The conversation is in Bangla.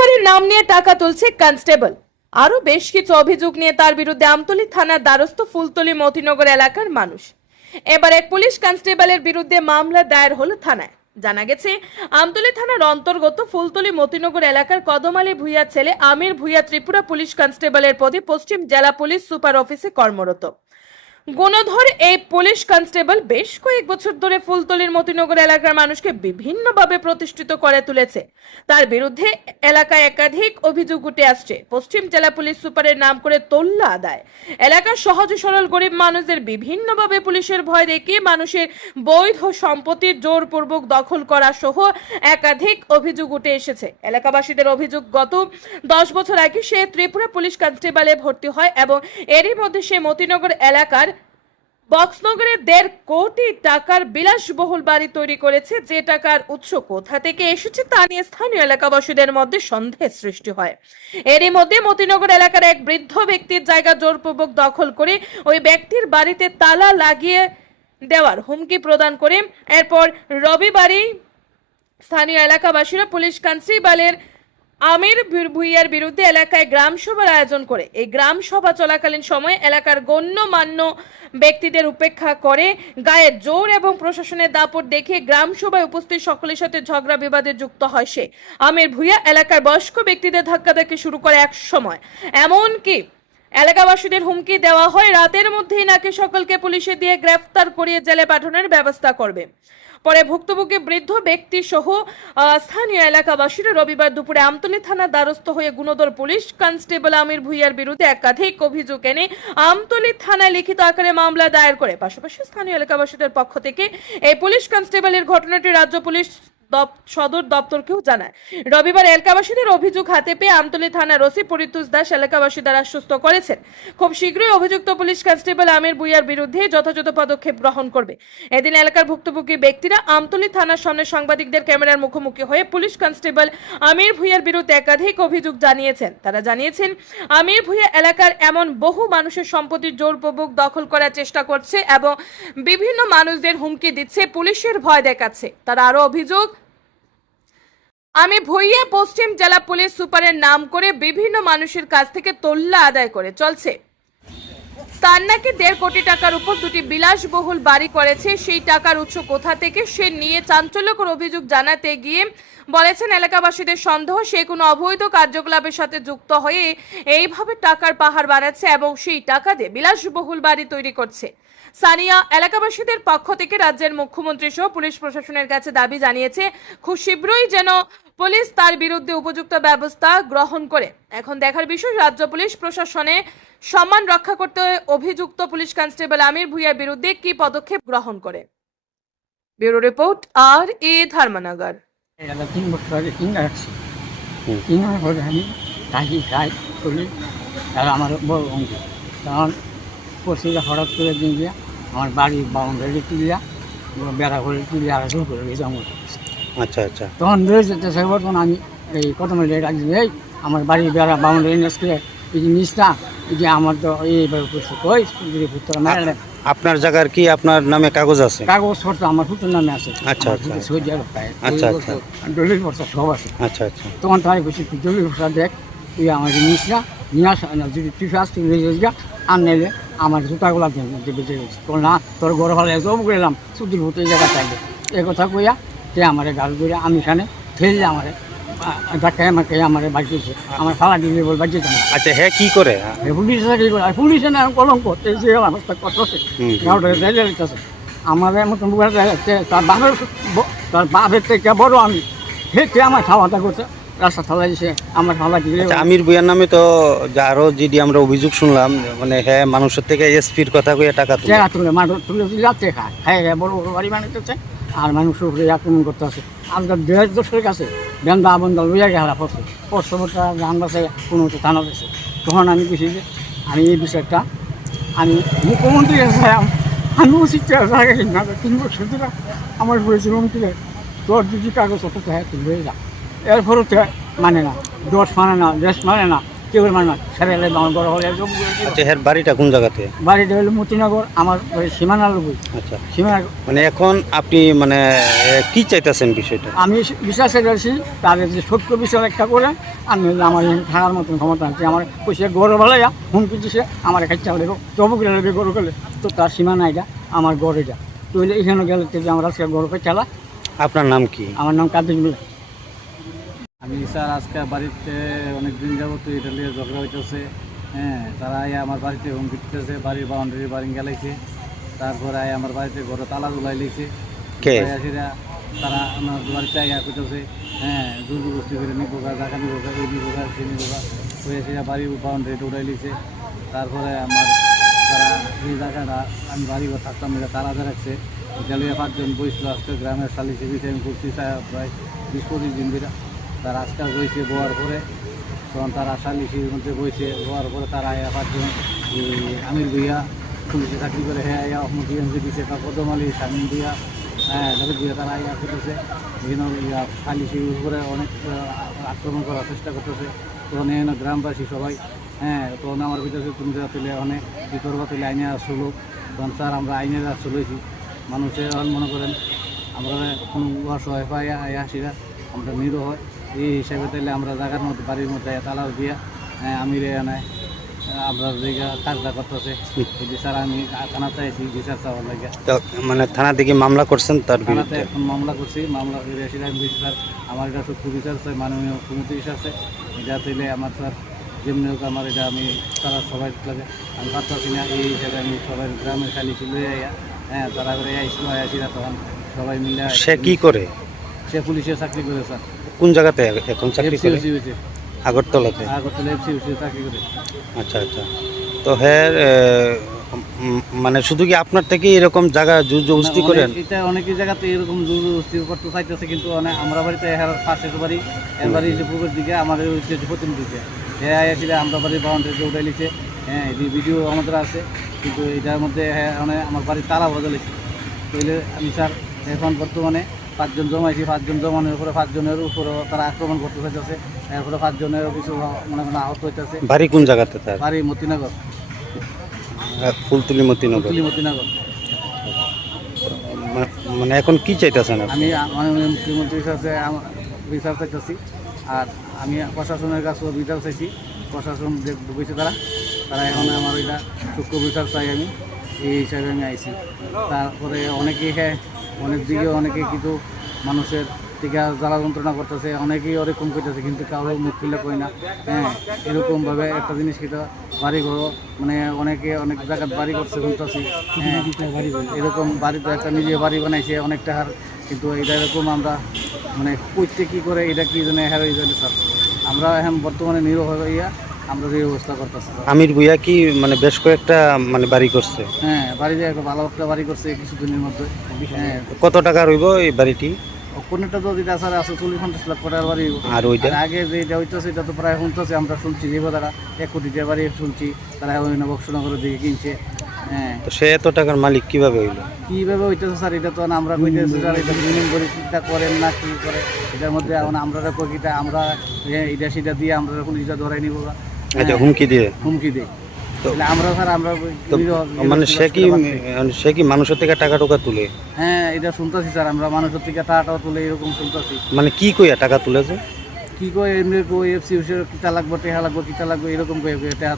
সুপারের নাম নিয়ে টাকা তুলছে কনস্টেবল। আরও বেশ কিছু অভিযোগ নিয়ে তার বিরুদ্ধে আমতলী থানার দ্বারস্থ ফুলতলি মতিনগর এলাকার মানুষ। এবার এক পুলিশ কনস্টেবলের বিরুদ্ধে মামলা দায়ের হলো থানায়। জানা গেছে, আমতলী থানার অন্তর্গত ফুলতলি মতিনগর এলাকার কদমালী ভুইয়া ছেলে আমির ভুইয়া ত্রিপুরা পুলিশ কনস্টেবলের পদে পশ্চিম জেলা পুলিশ সুপার অফিসে কর্মরত। গুণধর, এই পুলিশ কনস্টেবল বেশ কয়েক বছর ধরে ফুলতলির মতিনগর এলাকার মানুষকে বিভিন্নভাবে প্রতিষ্ঠিত করে তুলেছে। তার বিরুদ্ধে এলাকায় একাধিক অভিযোগ উঠে আসছে। পশ্চিম জেলা পুলিশ সুপারের নাম করে তোল্লা আদায়। এলাকার সহজ সরল গরিব মানুষদের বিভিন্নভাবে পুলিশের ভয় দেখিয়ে মানুষের বৈধ সম্পত্তির জোরপূর্বক দখল করা সহ একাধিক অভিযোগ উঠে এসেছে। এলাকাবাসীদের অভিযোগ, গত দশ বছর আগে সে ত্রিপুরা পুলিশ কনস্টেবলে ভর্তি হয় এবং এরই মধ্যে সে মতিনগর এলাকার বক্সনগরে দেড় কোটি টাকার বিলাসবহুল বাড়ি তৈরি করেছে যে টাকার উৎস কোথা থেকে এসেছে তা নিয়ে স্থানীয় এলাকাবাসীদের মধ্যে সন্দেহের সৃষ্টি হয়। এরই মধ্যে মতিনগর এলাকার এক বৃদ্ধ ব্যক্তির জায়গা জোরপূর্বক দখল করে ওই ব্যক্তির বাড়িতে তালা লাগিয়ে দেওয়ার হুমকি প্রদান করে। এরপর রবিবারই স্থানীয় এলাকাবাসীরা পুলিশ কনস্টেবলের আমির ভুইয়ার বিরুদ্ধে এলাকায় গ্রাম সভার আয়োজন করে। এই গ্রাম সভা চলাকালীন সময়ে এলাকার গণ্যমান্য ব্যক্তিদের উপেক্ষা করে গায়ের জোর এবং প্রশাসনের দাপট দেখে গ্রাম সভায় উপস্থিত সকলের সাথে ঝগড়া বিবাদে যুক্ত হয় সে। আমির ভুইয়া এলাকার বয়স্ক ব্যক্তিদের ধাক্কাধাক্কি শুরু করে এক সময়। এমনকি এলাকাবাসীদের হুমকি দেওয়া হয়। রাতের মধ্যেই নাকি সকলকে পুলিশে দিয়ে গ্রেফতার করিয়ে জেলে পাঠানোর ব্যবস্থা করবে। পরে ভুক্তভোগী বৃদ্ধ ব্যক্তি সহ স্থানীয় এলাকাবাসীরা রবিবার দুপুরে আমতলী থানার দ্বারস্থ হয়ে গুণদর পুলিশ কনস্টেবল আমির ভুইয়ার বিরুদ্ধে একাধিক অভিযোগ এনে আমতলী থানায় লিখিত আকারে মামলা দায়ের করে। পাশাপাশি স্থানীয় এলাকাবাসীদের পক্ষ থেকে এই পুলিশ কনস্টেবলের ঘটনাটি রাজ্য পুলিশ সদর দপ্তরকেও জানায়। রবিবার এলাকাবাসীদের অভিযোগ হাতে পেয়ে আমতলী থানার ওসি পরিতুষ দাস এলাকাবাসী দ্বারা আশ্বস্ত করেছেন। খুব শীঘ্রই অভিযুক্ত পুলিশ কনস্টেবল আমির বুইয়ার বিরুদ্ধে যথাযথ পদক্ষেপ গ্রহণ করবে। এদিন এলাকার ভুক্তভোগী ব্যক্তিরা আমতলী থানার সামনে সাংবাদিকদের ক্যামেরার মুখোমুখি হয়ে পুলিশ কনস্টেবল আমির ভুইয়ার বিরুদ্ধে একাধিক অভিযোগ জানিয়েছেন। তারা জানিয়েছেন, আমির ভুইয়া এলাকার এমন বহু মানুষের সম্পত্তির জোরপূর্বক দখল করার চেষ্টা করছে এবং বিভিন্ন মানুষদের হুমকি দিচ্ছে, পুলিশের ভয় দেখাচ্ছে। তারা আরও অভিযোগ আমি ভুইয়া পশ্চিম জেলা পুলিশ সুপারের নাম করে বিভিন্ন মানুষের কাছ থেকে তোল্লা আদায় করে, চলছে। তার নাকি দেড় কোটি টাকার উপর দুটি বিলাসবহুল বাড়ি করেছে, সেই টাকার উৎস কোথা থেকে সে নিয়ে চাঞ্চল্যকর অভিযোগ জানাতে গিয়ে বলেছেন, এলাকাবাসীদের সন্দেহ, সে কোনো অবৈধ কার্যকলাপের সাথে যুক্ত হয়ে এইভাবে টাকার পাহাড় বানাচ্ছে এবং সেই টাকা দিয়ে বিলাসবহুল বাড়ি তৈরি করছে। সানিয়া, এলাকাবাসীদের পক্ষ থেকে রাজ্যের মুখ্যমন্ত্রী সহ পুলিশ প্রশাসনের কাছে দাবি জানিয়েছে, খুব শীঘ্রই যেন পুলিশ তার বিরুদ্ধে উপযুক্ত ব্যবস্থা গ্রহণ করে। এখন দেখার বিষয়, রাজ্য পুলিশ প্রশাসনে সম্মান রক্ষা করতে অভিযুক্ত পুলিশ কনস্টেবল আমির ভুইয়ার বিরুদ্ধে কি পদক্ষেপ গ্রহণ করে? ব্যুরো রিপোর্ট, আর এ ধর্মনগর। তিন বছর আগে পরে আমি চলি আর আমার বড় অঙ্ক তখন পশ্চিমে হঠাৎ করে দিয়ে দিয়া আমার বাড়ির বাউন্ডারি তুলিয়া বেড়া করে তুলিয়া আর শুরু করে গেছে আমার। আচ্ছা আচ্ছা। তখন ধরে যেতে সেবার তখন আমি এই কত মিলে রাখছি এই আমার বাড়ির বেড়া বাউন্ডারি নেসকে এই এই যে আমার তো এইভাবে করছে কই যদি পুত্র মেরে আপনার জায়গার কি আপনার নামে কাগজ আছে? কাগজ পত্র আমার পুত্র নামে আছে। আচ্ছা, আচ্ছা। সই দিয়ে পায় আচ্ছা, আচ্ছা। দলিল পত্র সব আছে। আচ্ছা আচ্ছা। তখন তাই বলছি তুই জরুরি ভাষা দেখ তুই আমার জিনিস না নিয়ে আস যদি তুই আসতে আর নেলে আমার জুতাগুলা বেঁচে গেছে। তো না তোর ঘর হলে সব গেলাম সুদূর ভূত এই জায়গা চাইলে এ কথা কইয়া সে আমার গাল করে আমি এখানে ফেললে আমার ধাক্কায় আমাকে আমার করছে আমার ফালা দিলে বল জানি আচ্ছা হ্যাঁ কি করে? পুলিশ চাকরি করে? আর পুলিশে না কলঙ্ক কত আছে। আমাদের যাচ্ছে তার বাপের তার বাপের থেকে বড় আমি। হেঁটে আমার খাওয়া দাওয়া করছে। রাস্তা থালা দিছে আমার দিলে আচ্ছা আমির বুয়ার নামে তো আরও যেটি আমরা অভিযোগ শুনলাম মানে হ্যাঁ মানুষের থেকে এসপির কথা কইয়া টাকা তুলে। তুলে মাঠ তুলে যাচ্ছে খায় খায় খায় বড় বড় বাড়ি বানাইতেছে আর মানুষের উপরে আক্রমণ করতে আছে। আজকাল দেড় দশের কাছে বেন্দা বন্দা লইয়া গেলা পড়ছে পড়ছে গান বাসে কোনো মতো থানা গেছে তখন আমি কিছু যে আমি এই বিষয়টা আমি মুখ্যমন্ত্রী আমি উচিত না তিন বছর ধরে আমার বলেছিল মুখ্যমন্ত্রী তোর যদি কাগজ অত হ্যাঁ তুই হয়ে যা এরপরও তো মানে না দোষ মানে না দেশ মানে না কেউ মানে না এলে আমার বড় হলে আচ্ছা হ্যাঁ বাড়িটা কোন জায়গাতে? বাড়িটা হলো মতিনগর আমার সীমানা লবই আচ্ছা। সীমানা মানে এখন আপনি মানে কি চাইতেছেন বিষয়টা? আমি বিশ্বাসে গেছি তাদের যে সত্য বিষয় একটা করে আর নইলে আমার থাকার মতন ক্ষমতা আছে। আমার পয়সা গরু ভালাইয়া হুমকি দিছে আমার খাইতে হবে। চবুক লাগবে গরু গেলে তো তার সীমা নাই এটা আমার গড় এটা। তো এখানে গেলে আমরা আজকে গরুকে চালা। আপনার নাম কি? আমার নাম কাদির মিল্লা আমি স্যার আজকে বাড়িতে অনেক দিন যাবত এটা নিয়ে ঝগড়া হইতেছে। হ্যাঁ তারা আয় আমার বাড়িতে হুমকি দিতেছে বাড়ির বাউন্ডারি বাড়ি গেলাইছে তারপরে আয় আমার বাড়িতে ঘরে তালা দুলাই লিখছে? তারা আমার বাড়িতে আয়া করতেছে হ্যাঁ দুর্গ বস্তি করে নিবো গা জায়গা নিবো গা এই নিবো গা সে নিবো গা। সেটা বাড়ির বাউন্ডারিটা উঠাই লিখছে। তারপরে আমার তারা এই জায়গাটা আমি বাড়ি ঘর থাকতাম এটা তারা রাখছে। জালিয়া পাঁচজন বইছিল আজকে গ্রামের সালিশে বিষয়ে আমি করছি প্রায় বিশ পঁচিশ দিন ধরে। তার আজকাল বইছে বোয়ার পরে। তখন তারা সালিশির মধ্যে বইছে বোয়ার পরে তারা পাঁচজন আমির ভুইয়া, পুলিশে চাকরি করে হ্যাঁ আয়া মুখিগঞ্জে দিছে তার কদম আলী শামিন ভুইয়া হ্যাঁ যাদের ভুইয়া তারা আয়া করতেছে। বিভিন্ন ইয়া উপরে অনেক আক্রমণ করার চেষ্টা করতেছে। তখন এখানে গ্রামবাসী সবাই হ্যাঁ তখন আমার ভিতরে তুমি তুলে, অনেক কী করব তুলে আইনে আসলো। তখন স্যার, আমরা আইনে চলেছি মানুষে মনে করেন, আমরা কোনো অসহায় পাই আয়া আসিরা আমরা নিরো হয় এই হিসাবে তাহলে আমরা জায়গার মধ্যে বাড়ির মধ্যে তালা দিয়া আমি রে আনায় আমরা জায়গা কাজটা করতেছে। বিচার আমি থানাতে আছি বিচার চাওয়ার লাগে। মানে থানা থেকে মামলা করছেন তার থানাতে এখন মামলা করছি মামলা করে এসে আমি স্যার আমার এটা সত্য বিচার চাই মাননীয় মুখ্যমন্ত্রী আছে এটা তাইলে আমার স্যার যেমনি হোক আমার এটা আমি তারা সবাই লাগে। আমি পারতাছি না এই হিসাবে আমি সবাই গ্রামের খালি ছিল হ্যাঁ তারা করে আইসলো আসিরা তখন সবাই মিলে সে কি করে? সে পুলিশে চাকরি করে স্যার। কোন জায়গাতে এখন চাকরি করে? আগরতলাতে? আগরতলা চাকরি করে। আচ্ছা আচ্ছা। তো হ্যাঁ মানে শুধু কি আপনার থেকে এরকম জায়গা জুজবস্তি করেন? এটা অনেক জায়গাতে এরকম জবরদস্তি করতে চাইতেছে কিন্তু অনেক আমরা বাড়িতে এর পাশের বাড়ি এর বাড়ি যে পূর্বের দিকে আমাদের হচ্ছে দিকে। হ্যাঁ আসলে আমরা বাড়ির বাউন্ডারিতে উঠে লিখে হ্যাঁ এই ভিডিও আমাদের আছে কিন্তু এটার মধ্যে হ্যাঁ আমার বাড়ির তারা বদলেছে। তাইলে আমি স্যার এখন বর্তমানে পাঁচজন জমাইছি পাঁচজন জমানোর উপরে পাঁচজনের উপরে তারা আক্রমণ করতে চাইতেছে এরপরে পাঁচজনেরও কিছু মনে করেন আহত হইতেছে। বাড়ি কোন জায়গাতে তার? বাড়ি মতিনগর। ফুলতুলি মতিনগর। তুলি মতিনগর। মানে এখন কি চাইতেছেন আমি মাননীয় মুখ্যমন্ত্রীর কাছে বিচার চাইতেছি আর আমি প্রশাসনের কাছেও বিচার চাইছি। প্রশাসন যে ঢুকেছে তারা তারা এখন আমার এটা সূক্ষ্ম বিচার চাই আমি এই হিসাবে আমি আইছি। তারপরে অনেকেই হ্যাঁ অনেক দিকে অনেকে কিন্তু মানুষের টিকা জ্বালা যন্ত্রণা করতেছে, অনেকেই ওরকম করতেছে, কিন্তু কারও মুখ খুলে কই না। হ্যাঁ এরকমভাবে একটা জিনিস কিন্তু বাড়ি ঘর মানে অনেকে অনেক জায়গায় বাড়ি করছে শুনতেছি হ্যাঁ এরকম বাড়িতে একটা নিজে বাড়ি বানাইছে অনেক টাকার কিন্তু এটা এরকম আমরা মানে কইতে কি করে, এটা কি জন্য জানি স্যার? আমরা এখন বর্তমানে নিরহ হইয়া আমরা ভুইয়া কি মানে বেশ কয়েকটা মানে বাড়ি করছে? হ্যাঁ একটা ভালো একটা বাড়ি করছে কিছুদিনের মধ্যে। হ্যাঁ। কত টাকা রইব এই বাড়িটি? কোনটা তো যেটা স্যার আছে চল্লিশ পঞ্চাশ লাখ টাকার বাড়ি। আর ওইটা? আগে যেটা হইতেছে এটা তো প্রায় শুনতেছে আমরা শুনছি যে তারা এক কোটি টাকা বাড়ি শুনছি তারা ওই বক্সনগরের দিকে কিনছে। হ্যাঁ। তো সে এত টাকার মালিক কীভাবে হইল? কীভাবে হইতেছে স্যার এটা তো আমরা কইতেছি স্যার এটা করে চিন্তা করেন না কি করে এটার মধ্যে এখন আমরা এটা সেটা দিয়ে আমরা পুলিশটা ধরাই নিব। আচ্ছা হুমকি দিয়ে? হুমকি দিয়ে। আমরা স্যার আমরা মানে সে কি মানে সে কি মানুষের থেকে টাকা টাকা তুলে? হ্যাঁ এটা শুনতেছি স্যার আমরা মানুষের থেকে টাকা তুলে এরকম শুনতাছি। মানে কি কইয়া টাকা তুলেছে? কি কই এমনি কই এফসি লাগবো টেহা লাগবো কিতা লাগবো এরকম কই টাকা